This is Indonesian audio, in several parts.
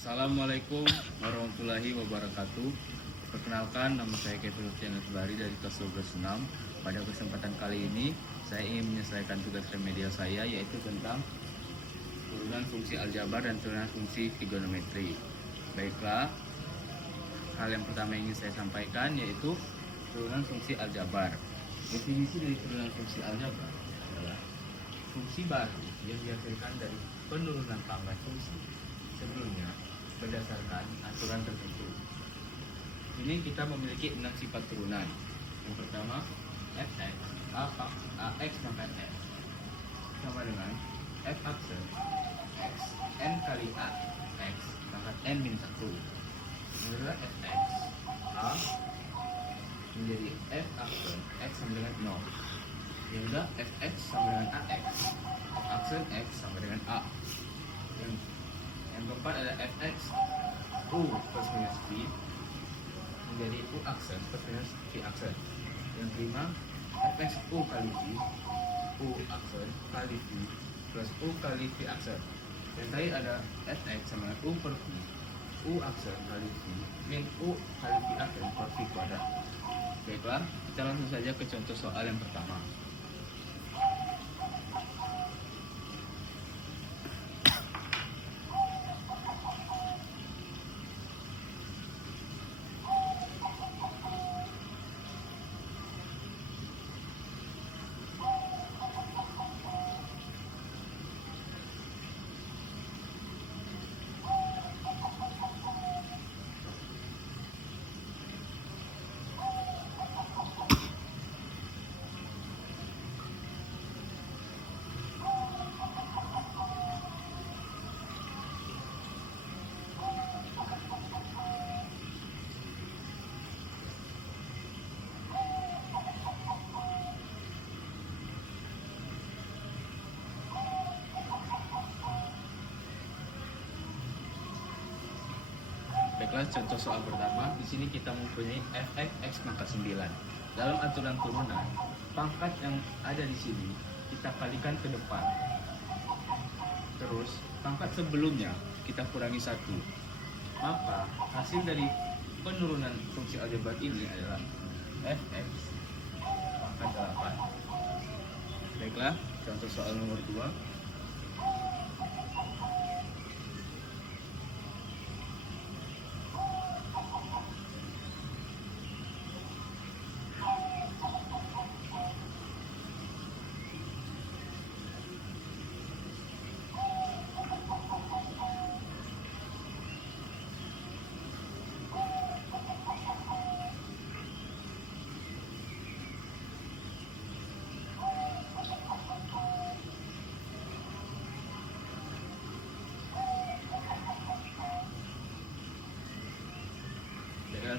Assalamualaikum warahmatullahi wabarakatuh. Perkenalkan, nama saya Kevin Lutfian Atbari dari kelas 12/6. Pada kesempatan kali ini, saya ingin menyelesaikan tugas remedial saya, yaitu tentang turunan fungsi aljabar dan turunan fungsi trigonometri. Baiklah, hal yang pertama yang ingin saya sampaikan yaitu turunan fungsi aljabar. Definisi dari turunan fungsi aljabar adalah fungsi baru yang dihasilkan dari penurunan pangkat fungsi sebelumnya berdasarkan aturan tertentu. Ini kita memiliki 6 sifat turunan. Yang pertama, fx ax pangkat x sama dengan f aksen x n kali a x pangkat n min 1. Ini adalah fx a menjadi f aksen x sama dengan 0. Ini adalah fx sama dengan ax, f aksen x sama dengan a. Yang keempat ada fx u plus minus v menjadi u aksen plus minus v aksen. Yang kelima, fx u kali v, u aksen kali v plus u kali v aksen. Yang terakhir ada fx sama u per v, u aksen kali v min u kali v aksen per v kuadrat. Baiklah, kita langsung saja ke contoh soal yang pertama. Baiklah, contoh soal pertama. Di sini kita mempunyai fx x pangkat 9. Dalam aturan turunan, pangkat yang ada di sini kita kalikan ke depan. Terus, pangkat sebelumnya kita kurangi 1. Maka, hasil dari penurunan fungsi aljabar ini adalah fx pangkat 8. Baiklah, contoh soal nomor 2.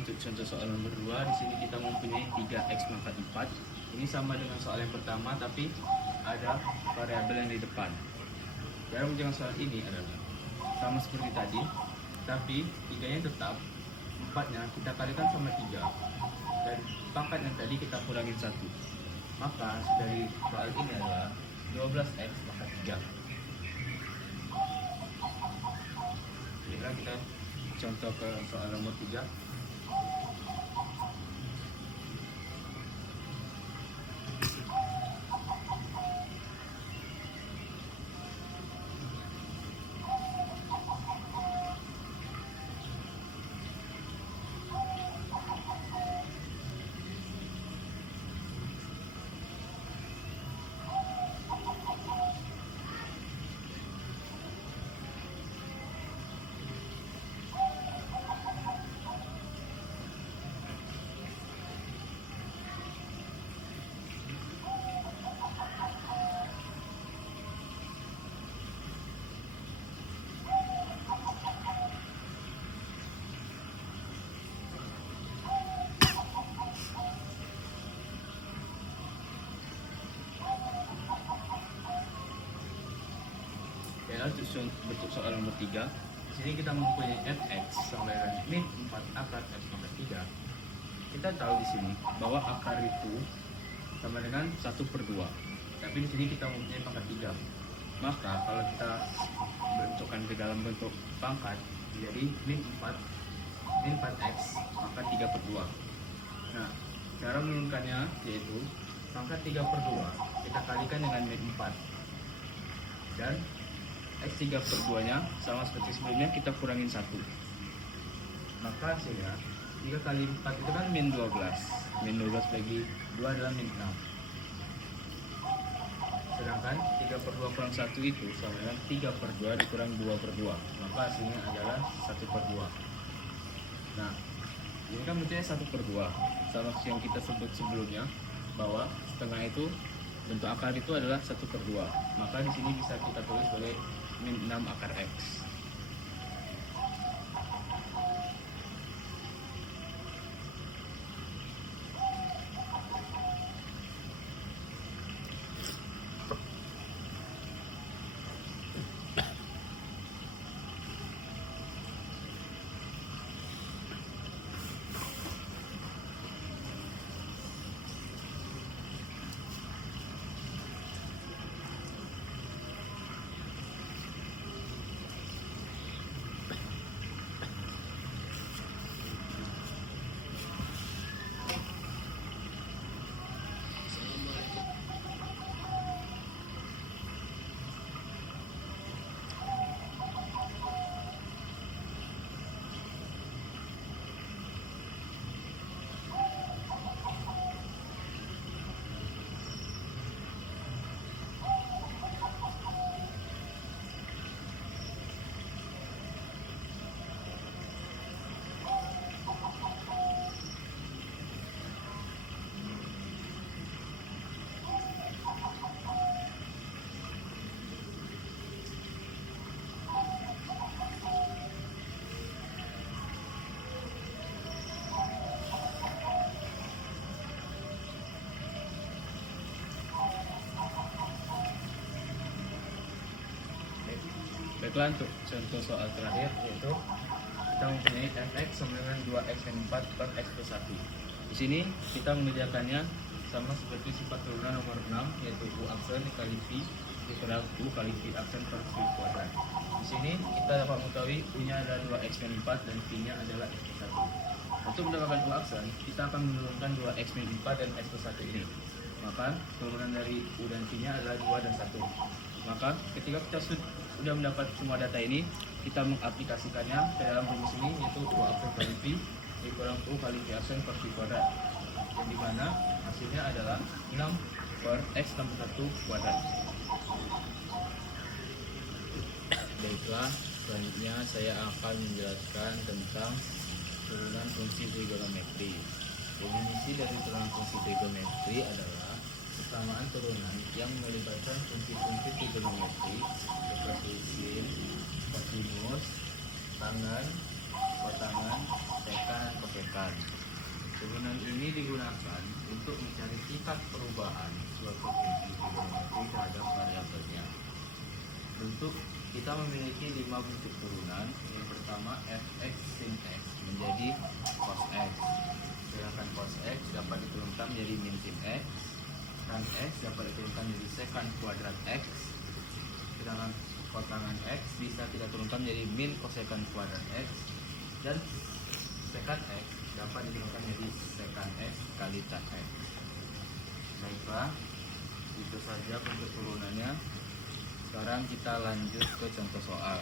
Untuk contoh soal nomor 2, di sini kita mempunyai 3x pangkat 4. Ini sama dengan soal yang pertama, tapi ada variabel yang di depan. Cara mengerjakan soal ini adalah sama seperti tadi, tapi 3-nya tetap, 4-nya kita kalikan sama 3, dan pangkat yang tadi kita kurangin 1. Maka hasil dari soal ini adalah 12x pangkat 3. Jadi kita contoh ke soal nomor 3. Bentuk soal nomor 3. Di sini kita mempunyai fx sama dengan min 4 akar x pangkat 3. Kita tahu di sini bahwa akar itu sama dengan 1/2. Tapi di sini kita mempunyai pangkat 3. Maka kalau kita bentukkan ke dalam bentuk pangkat, Jadi min 4x maka 3/2. Nah, cara menurunkannya yaitu pangkat 3/2 kita kalikan dengan min 4 dan x 3/2 nya sama seperti sebelumnya kita kurangin 1, maka hasilnya 3 kali 4 itu kan min 12 bagi 2 adalah min 6, sedangkan 3/2 kurang 1 itu sama dengan 3/2 dikurang 2/2, maka hasilnya adalah 1/2. Nah, ini kan bentuknya 1/2 sama yang kita sebut sebelumnya bahwa setengah itu bentuk akar itu adalah 1/2, maka di sini bisa kita tulis sebagai min 6 akar x. Baiklah, untuk contoh soal terakhir yaitu kita mempunyai fx sama dengan 2x min 4 per x plus 1. Di sini kita mengerjakannya sama seperti sifat turunan nomor 6 yaitu u aksen dikali v dikurangi u kali v aksen per v kuadrat. Di sini kita dapat mengetahui u-nya adalah 2x min 4 dan v-nya adalah x plus 1. Untuk mendapatkan u aksen, kita akan menurunkan 2x min 4 dan x plus 1 ini. Maka turunan dari u dan v-nya adalah 2 dan 1. Maka ketika kita sudah mendapat semua data ini, kita mengaplikasikannya ke dalam rumus ini yaitu u aksen kali v dikurang u kali v aksen per v kuadrat, yang dimana hasilnya adalah 6 per x tambah 1 kuadrat. Baiklah, selanjutnya saya akan menjelaskan tentang turunan fungsi trigonometri. Definisi dari turunan fungsi trigonometri adalah kesamaan turunan yang melibatkan fungsi-fungsi trigonometri seperti sin, kosinus, tangen, kotangen, sekan, kosekan. Turunan ini digunakan untuk mencari tingkat perubahan suatu fungsi trigonometri terhadap variabelnya. Bentuk kita memiliki 5 bentuk turunan. Yang pertama fx sin x menjadi cos x, sedangkan cos x dapat diturunkan menjadi min sin x. Tan x dapat diturunkan menjadi sekan kuadrat x, sedangkan kotangan x bisa kita turunkan menjadi min kosekan kuadrat x, dan sekan x dapat diturunkan menjadi sekan x kali tan x. Baiklah, itu saja bentuk turunannya. Sekarang kita lanjut ke contoh soal.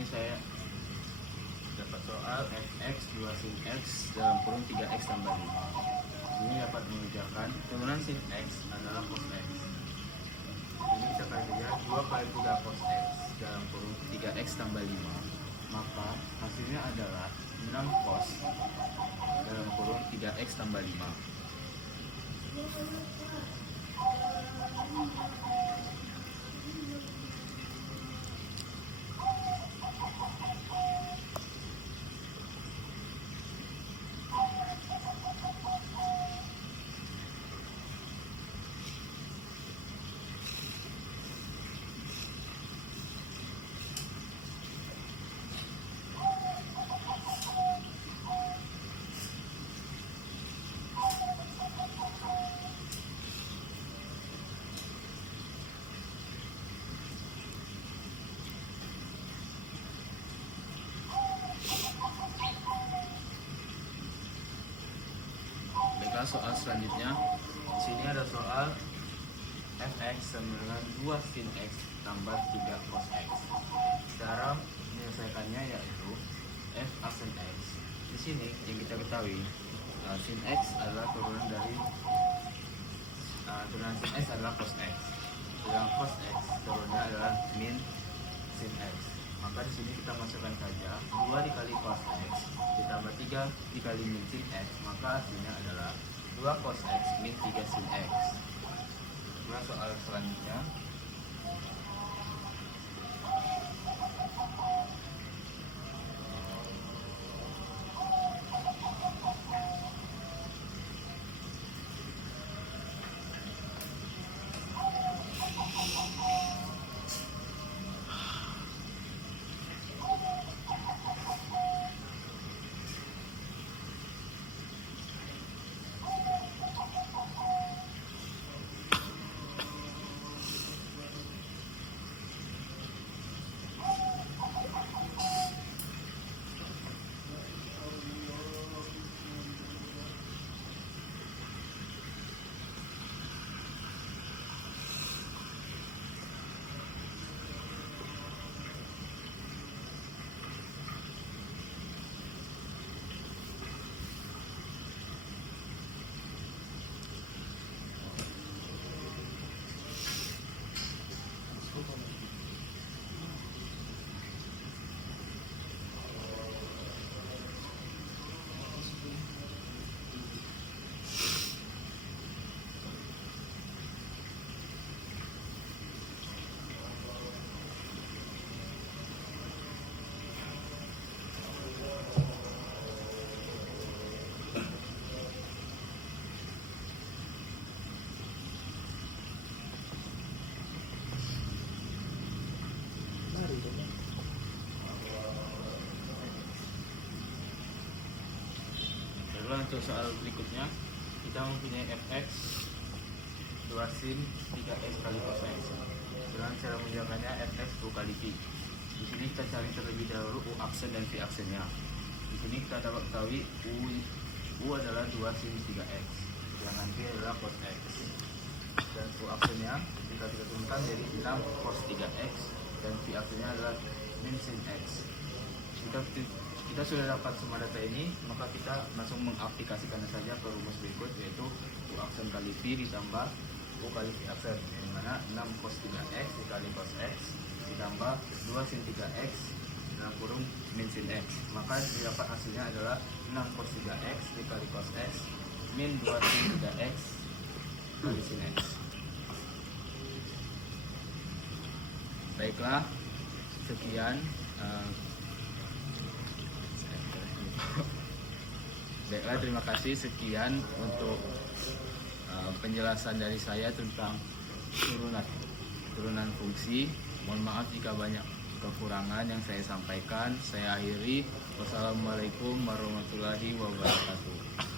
sini saya dapat soal fx 2 sin x dalam kurung 3x tambah 5. Ini dapat mengerjakan turunan sin x adalah cos x. Ini kita kerja 2 kali 3 cos x dalam kurung 3x tambah 5. Maka hasilnya adalah 6 cos dalam kurung 3x tambah 5. Soal selanjutnya, di sini ada soal fx sama dengan 2 sin x tambah 3 cos x. Cara menyelesaikannya yaitu f aksen x. Di sini yang kita ketahui sin x adalah turunan dari turunan sin x adalah cos x. Sedangkan cos x turunnya adalah min sin x. Maka di sini kita masukkan saja 2 dikali cos x ditambah 3 dikali min sin x, maka hasilnya adalah 2 cos x min 3 sin x. Kemudian soal selanjutnya, untuk soal berikutnya, kita mempunyai fx 2 sin 3x kali cos x. Dengan cara menjalankannya fx 2 kali pi. Di sini kita cari terlebih dahulu u aksen dan v aksennya. Di sini kita dapat ketahui u adalah 2 sin 3x, sedangkan v adalah cos x. Dan u aksennya jika kita turunkan jadi 6 cos 3x dan v aksennya adalah min sin x. Kita sudah dapat semua data ini, maka kita langsung mengaplikasikannya saja ke rumus berikut, yaitu u aksen kali pi ditambah u kali v aksen, yang mana 6 cos 3x dikali cos x ditambah 2 sin 3x dalam kurung min sin x. Maka didapat hasilnya adalah 6 cos 3x dikali cos x min 2 sin 3x kali sin x. Baiklah, sekian Baiklah, terima kasih. Sekian untuk penjelasan dari saya tentang turunan fungsi. Mohon maaf jika banyak kekurangan yang saya sampaikan. Saya akhiri. Wassalamualaikum warahmatullahi wabarakatuh.